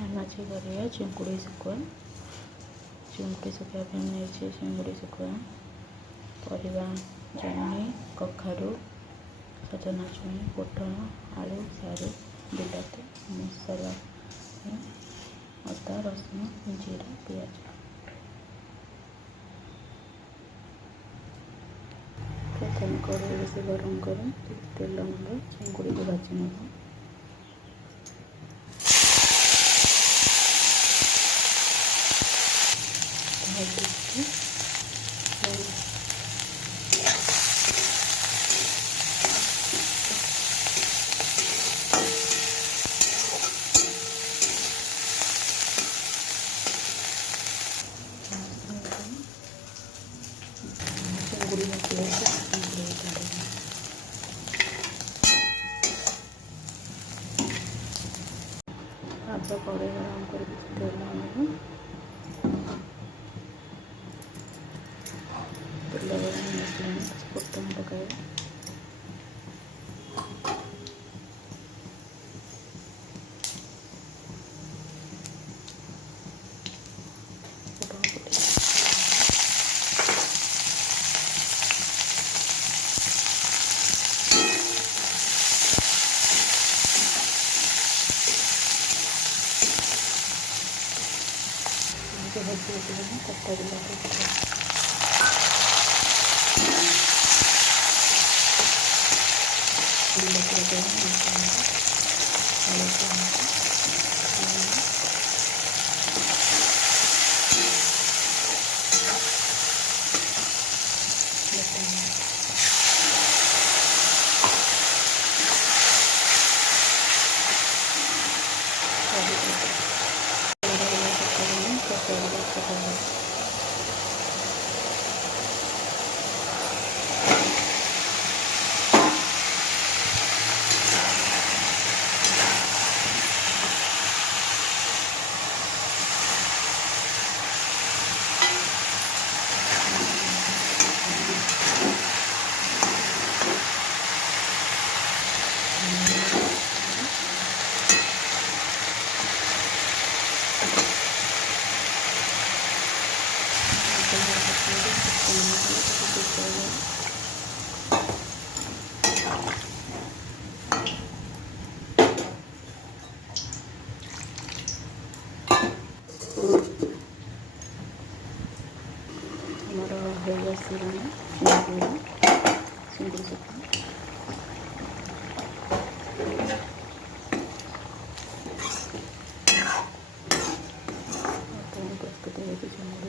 ମାଛ କରିବା ଚିଙ୍ଗୁଡ଼ି ଶୁଖୁଆ ପାଇଁ ନେଇଛି। ଚିଙ୍ଗୁଡ଼ି ଶୁଖୁଆ, ପରିବା ଜହ୍ନି, କଖାରୁ, ସଜନା ଛୁଇଁ, ପୋଟଳ, ଆଳୁ, ସାରୁ, ବିଲାତି, ମସଲା ଅଦା, ରସୁଣ, ଜିରା, ପିଆଜ। प्रथम कड़ाई से गरम कर तेल नब चिंगुड़ी को भाजी नब। चिंगुड़ी मसला आधा कड़े गरम कर तेल नब। तेल गरम मसला फुटन पकाए कट्टा बिलाती हमारा चिंगुड़ी शुखुआ प्रस्तुत हो।